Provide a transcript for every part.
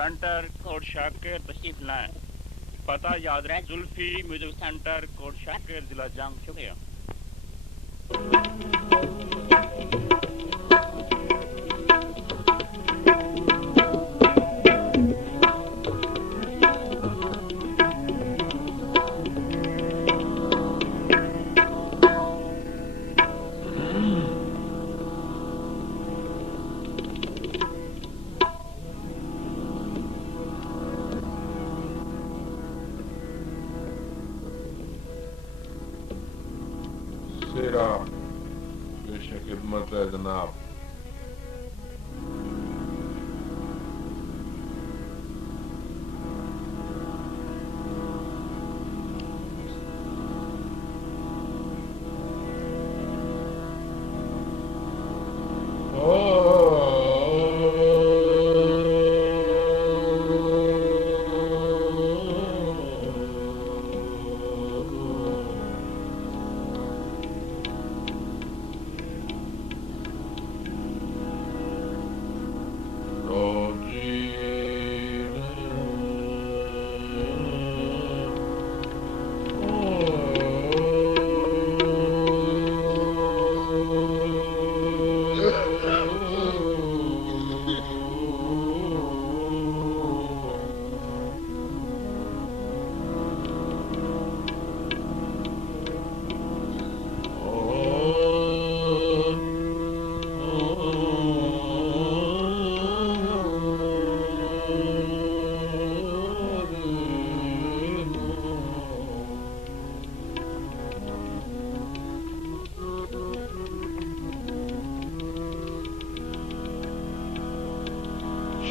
Centre Kot Shakir तशरीफ लाएं। पता याद रहे, जुल्फी म्यूजिक सेंटर कोट शाकिर जिला जंग। शुक्रिया। सेरा बेशक खिदमत है जनाब।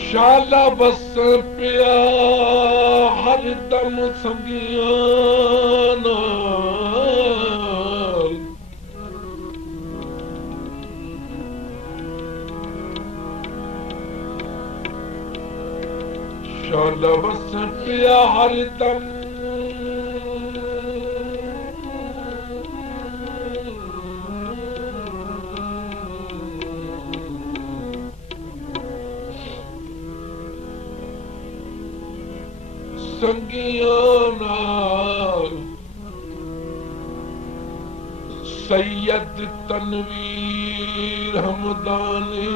शाला बस पिया हर दम संगियां नाल, शाला बस पिया हर दम संगियां नाल। सैयद तनवीर हमदानी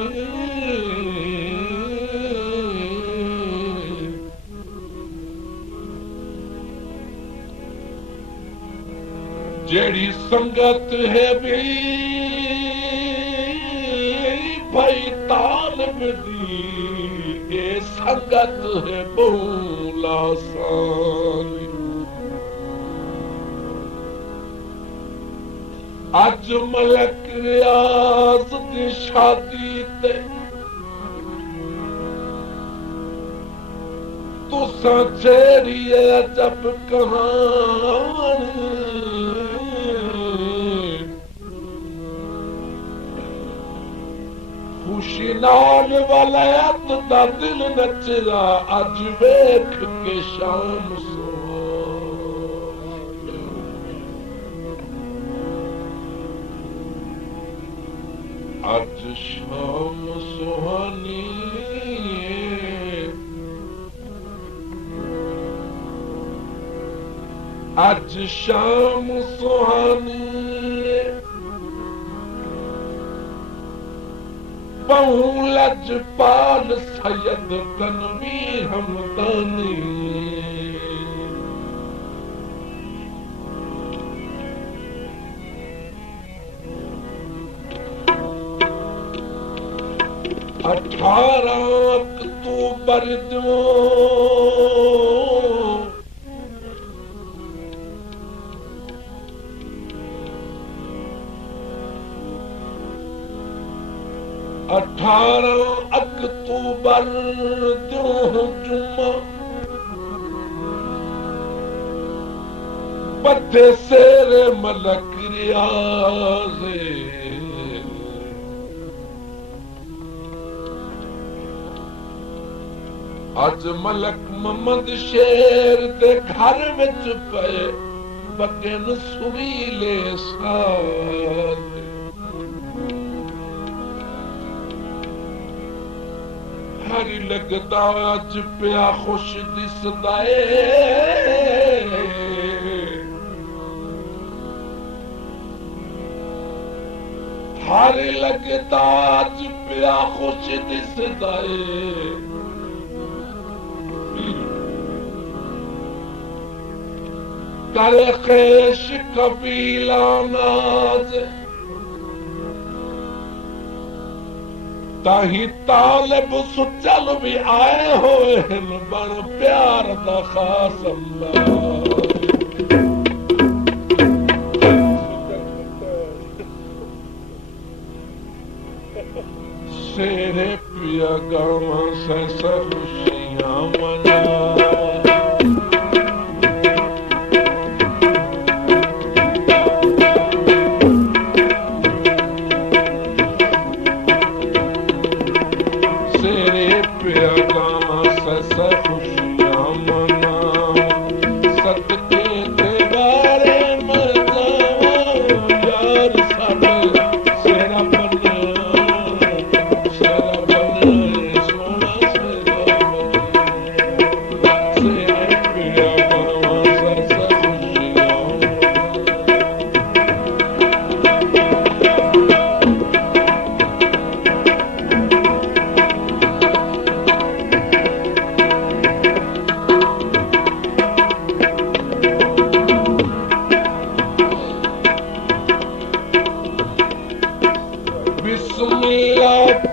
जेड़ी संगत है भी भाई तालिब दी, ये संगत है बहुला सानी। अज मलक रियाज दी शादी ते तुसा छेड़ी है जब कहानी, खुशी नाल वलैत दा दिल नचदा अज वेख के शाम सुहानी। अज शाम सुहानी, अज शाम सुहानी। बहु लजपाल सैयद तनवीर हमदानी, अठारह अक्तूबर दो 18 अक्तूबर दो जुम्मा बदे सेरे मलक रियाज़े अज मलक मोहम्मद शेर दे घर विच पे बगन सुरीले साल हरी लगदा अज पिया खुश दिसदा ए हरी लगदा अज पिया खुश दिसदा ए करे खेश कबीला नाज ताही तालिब सुचल भी आए होए हैं बड़ प्यार दा खास अल्लाह सेरे पिया गावा से खुशियां मना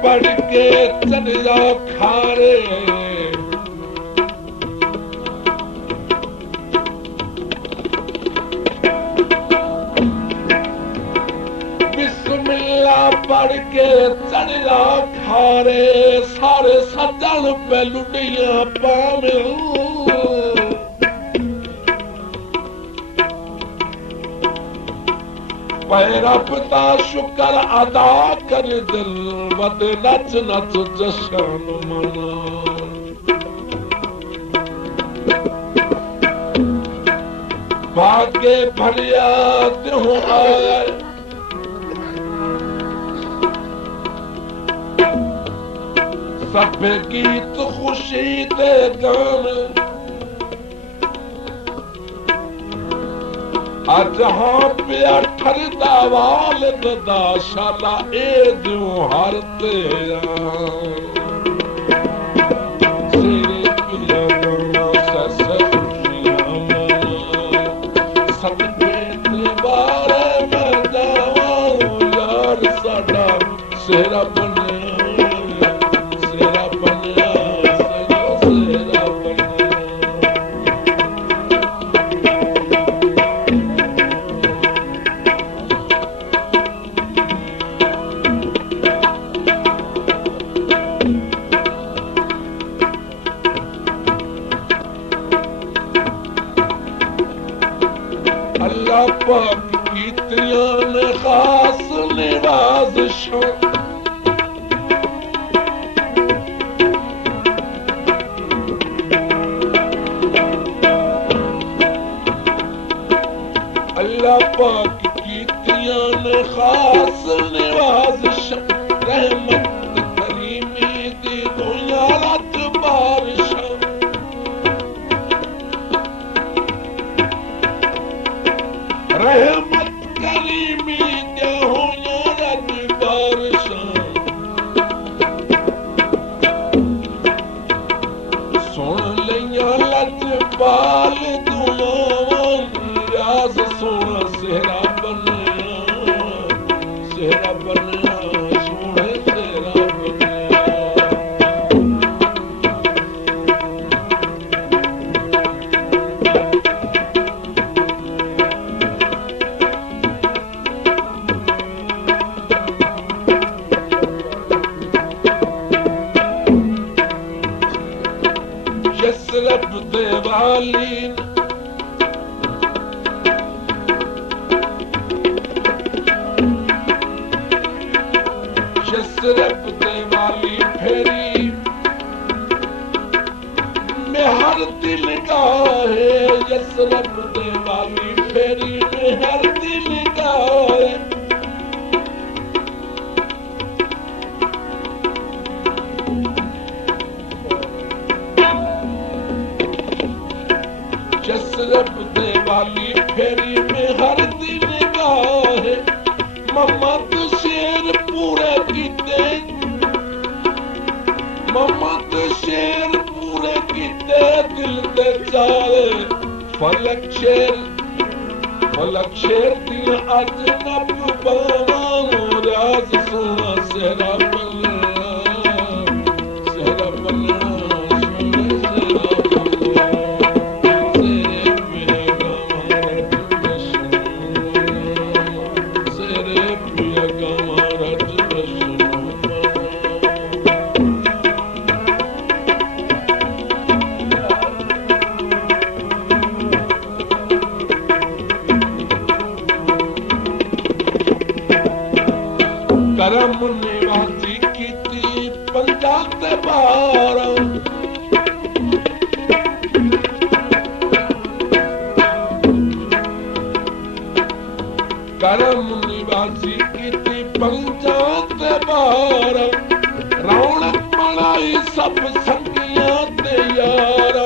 पढ़ के चल जाओ खारे बिस्मिल्लाह पढ़ के चल जाओ खारे सारे सज्जन पे लुटियां पावे पैरा पिता शुक्र अदा कर दिल वद नच नच जशन मना भागे भरिया त्यों आए सब गीत खुशी दे गाने जहां पे ठरदा वाल दा शाला ए दियो हर तेरा सिरे पिया गाना सस खुशियां मना सदके दरबारे मैं जावां यार साडा सेरा बनया सेरा बनया सेरा बनया अल्लाह पाक कीतियां ने खास निवाज़िशां अल्लाह पाक कीतियां ने खास निवाज़िशां रहमत करीमी दी दुनिया रात बारिशां रहमत करीमी दे होया रब बारिशां सुन लिया लजपाल दुआवां रियाज सोना सेहरा बनया सोने सेहरा बनया रब दे वाली रब दे वाली फेरी में हर दिल गाहे यस रब दे वाली फेरी में हर दिल गाहे रब दे वाली फेरी में हर दिन गाहे मोहम्मद शेर पूरे कीते मोहम्मद शेर पूरे कीते दिल दे चाहे फलक शेर दिल अज नब बावां राज सोना सेरा करम निवासी कीती पंजाब ते बार करम निवासी कीती पंजाब ते बार रौनक बनाई सब संगियां ते यार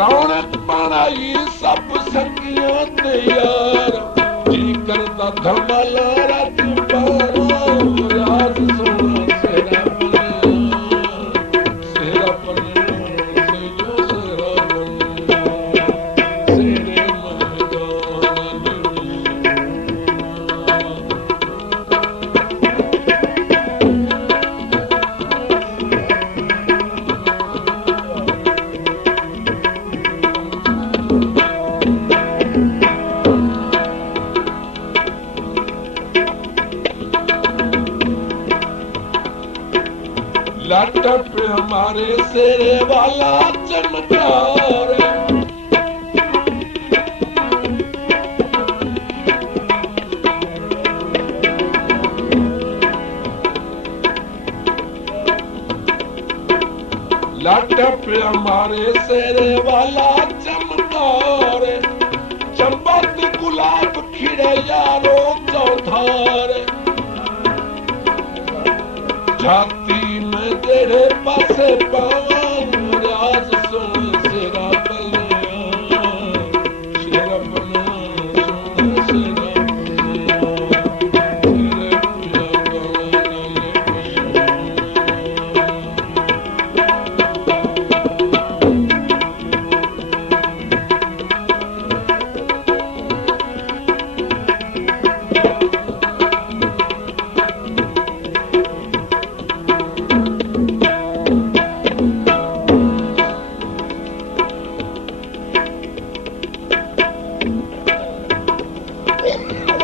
रौनक बनाई सब संगियां ते यार जी करता धमाला रज पारा राज सोना सेरा बने सेजो सेरा बने सेरे मन लट पे हमारे सेरे वाला चमत्कार लट पे हमारे सेरे वाला चमत्कार चंबत गुलाब खिड़े यारो चौधार छाती में तेरे पासे पावा राज सोन सेरा बलिया शेरा बना सोन सेरा तेरे पिया गवाना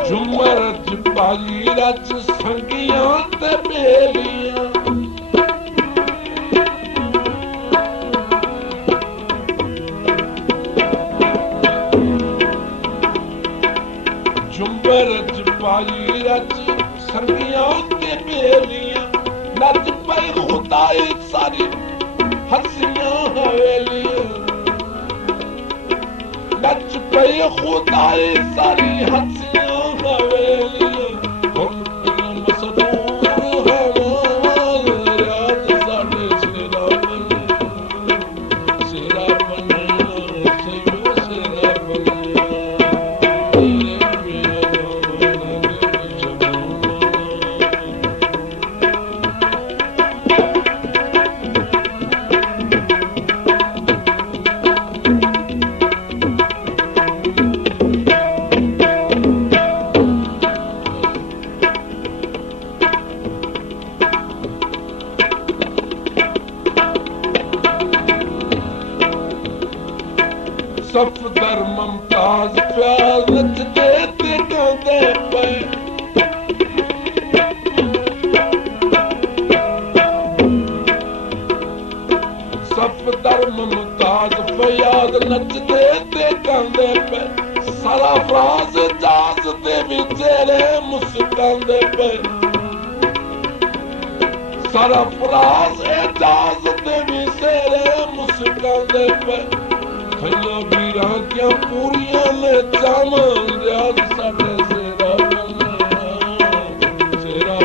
झुमर पाई रच संगियां ते बेलियां झुमर पाई रच संगियां ते बेलियां नच पे खुदाई सारी हंसियां हवेलियां नच पे खुदाई सारी हंसियां सफदर मुमताज प्यार नचदे ते गांदे पे सफदर मुमताज प्यार नचदे ते गांदे पे सारा फराज जाज दे विचेरे मुस्कांदे पे सारा फराज जाज दे विचेरे मुस्कांदे पे खैया वीरां क्या पूरियां ने चामन राज साडे सेरा बने सेरा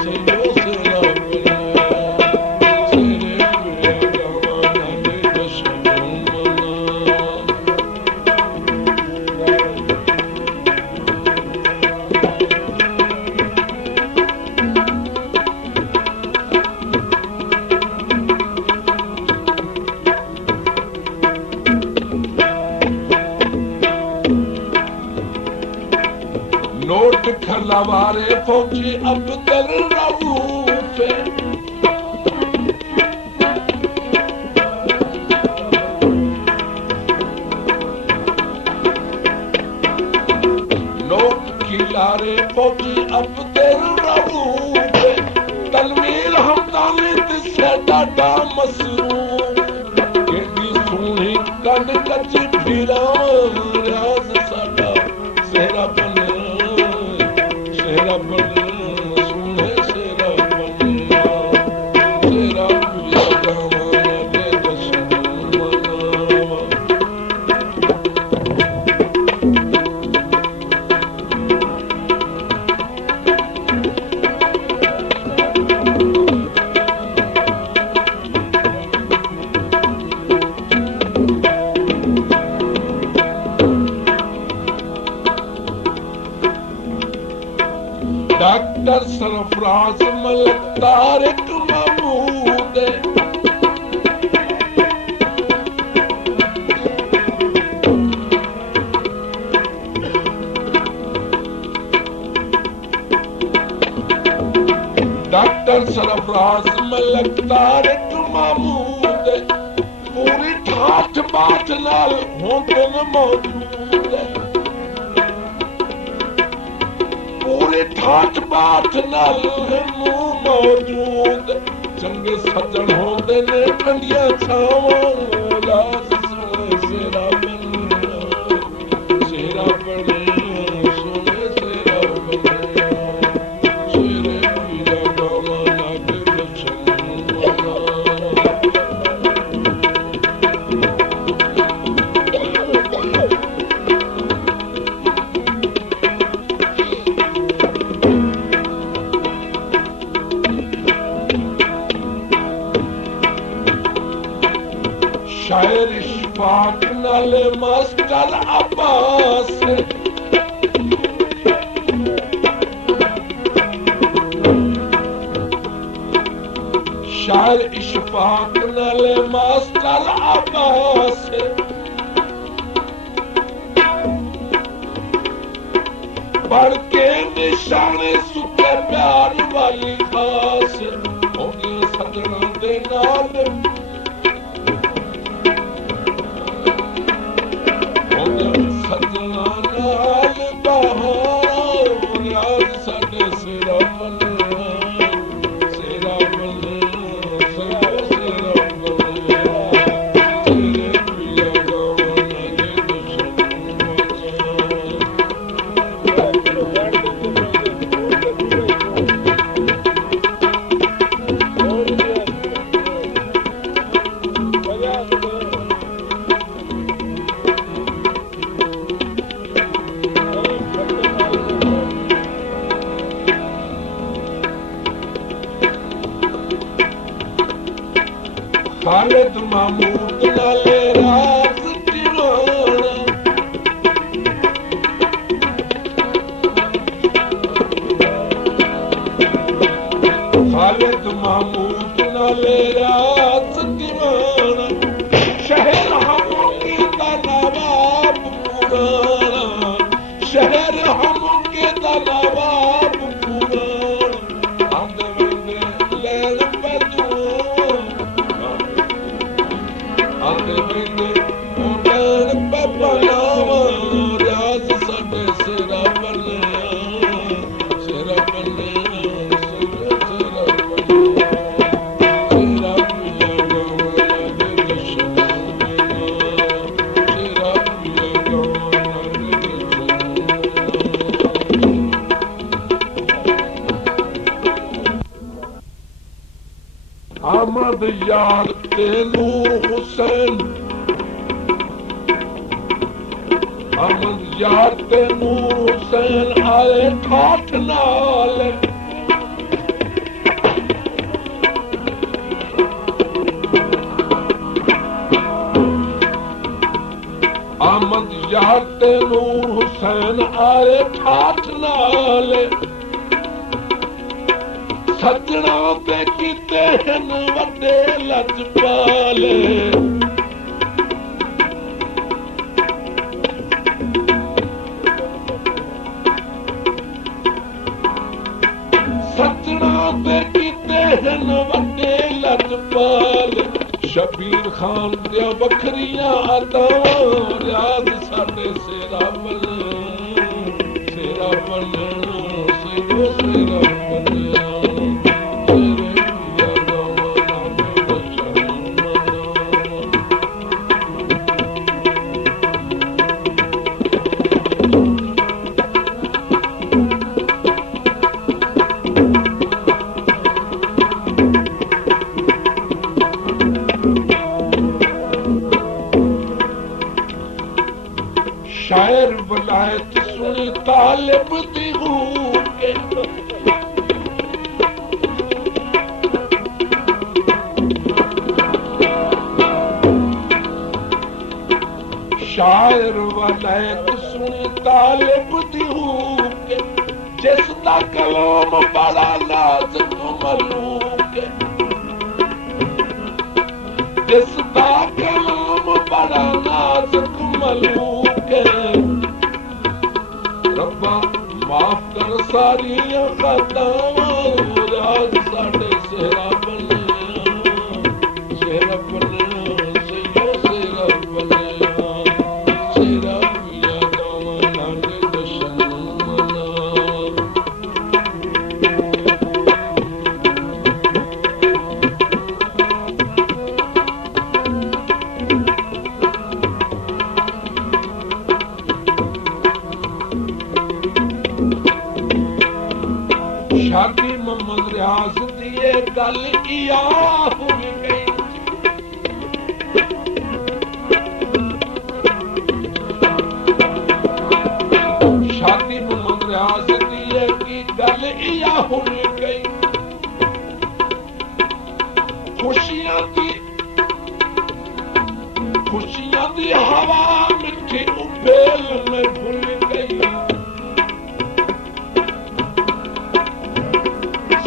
सेरो सेरा बने सेरे पे गवाना दे सवारे फौजी अब्दुल रऊफ नोट खिलारे फौजी अब्दुल रऊफ तलवीर हमदानी दिसे डाडा मसरूफ केडी सोहनी कंड कच्ची फिरा रियाज साडा सेरा बन सोहने सेरा बनिया सेरा पिया गावां दे दर्शन मनावा डॉक्टर सरफराज मलिक तारिक महमूद डॉक्टर सरफराज मलिक तारिक महमूद पूरी ठाठ बाट नाल होंदे न मौजूद पूरी ठाठ बाट नाल मुंह मौजूद चंगे सज्जन होंदे ने ठंडियां छावां राज सोने सेरा बनिया सेरा बनिया सोने सेरा बनिया सेरे पिया गावां नागे दर्शन मनावा शायर इशफाक नाल मास्टर अब्बास शायर इशफाक नाल मास्टर अब्बास पढ़ के निशाने सुखे प्यार वाली खास होगी सजना दे नाल सजना नाल बहार रियाज साडे सेरा बनिया सेरा बनिया सेरा बनिया तेरे पिया गावां नागे दर्शन खालिद महमूद नाले राज दीवाना खालिद महमूद नाले राज दीवाना शहर हम के नवाब पुराना शहर हम के नवाब पुराना आंदे वंदे लैन बदू आंदे वंदे उड़न पपनावा रियाज साडे सेरा बनिया सेरा बनिया सेरा बनिया सेरा पिया गावां नागे दर्शन मनावा सेरा पिया गावां नागे दर्शन मनावा आमद यार ते नूर हुसैन आमद यार ते नूर हुसैन आए ठाठ नाल आमद यार ते नूर हुसैन आए ठाठ नाल सजना ते कीते हन वड्डे लजपाले हन वड्डे लजपाल शबीर खान दिया बखरियां अदावां रियाज साडे सेरा बन सेरा बन सैयो सेरा बन शायर वलायत सुनी तालिब दी हूँ के शायर वलायत सुनी तालिब दी हूँ के जिसदा कलाम बड़ा नाज़ुक मलूक जिसदा कलाम बड़ा नाज़ुक मलूक रब्बा माफ कर सारियां खतावां राज साडे सेरा बने सैयो सेरा बने सेरा पिया गावां नाले दशन मना शादी मोहम्मद रियाज दी गल इया हुई गई शादी मोहम्मद रियाज दी गल इया हुई गई खुशियां दी हवा मिठी उबेल में भूल गई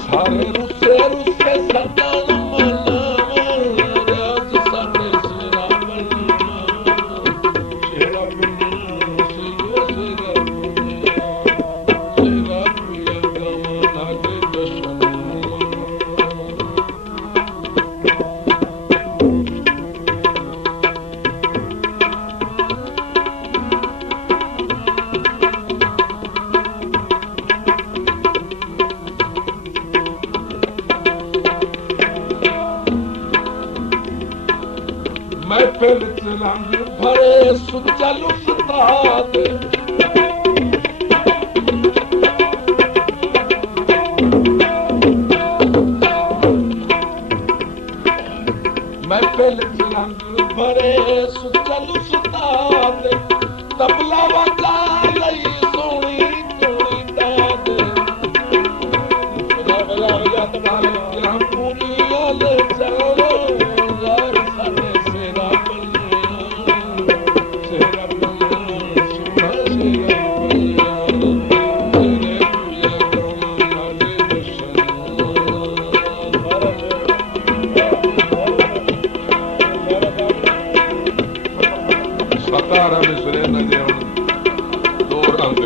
सारे रुसे रुसे सजन मनावा रियाज साडे सेरा बना सेरा बना सैयो सेरा बना सेरा पिया गावां नाले दशन महफिल च रंग भरे सुचल उस्ताद महफिल च रंग भरे सुचल उस्ताद तबला वजा लई सोनी तोड़ी दाद राजा तबला पूरी आल जानो यार साडे सेरा बने सेरा बने सुना सेरा बने तेरे पिया गावां नाले दशन सतारा में सुने न जे दो रंग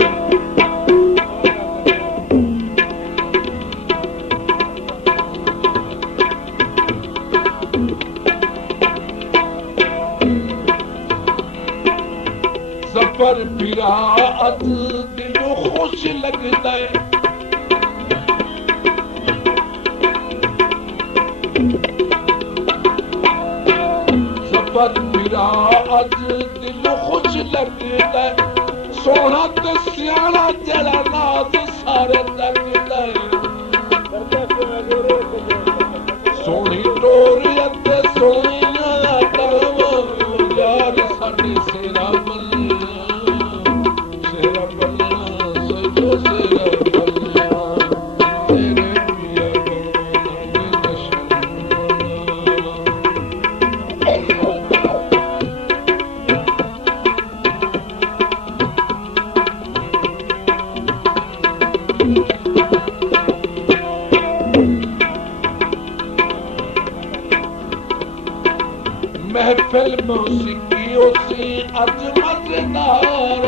सफर बिरात दिलों खुश लगता है सफर बिरात दिलों खुश लगता है सोना ते सियाना जड़ा नाज सारे लगता है सोनी टोरी ते सोनी नातावा यार साडे सेरा बने सेरा बने सैयो सेरा बने तेरे पिया गावां नाले दशन महफिल मौसीकियों से अज मजेदार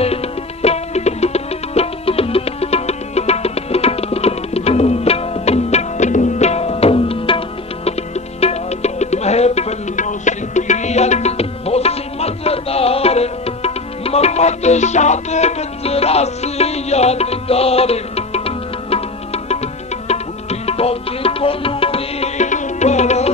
महफिल मौसीकियत होसी मजेदार मोहम्मद शाद विच रासी यादगार उठी पहुंची को नूरी पर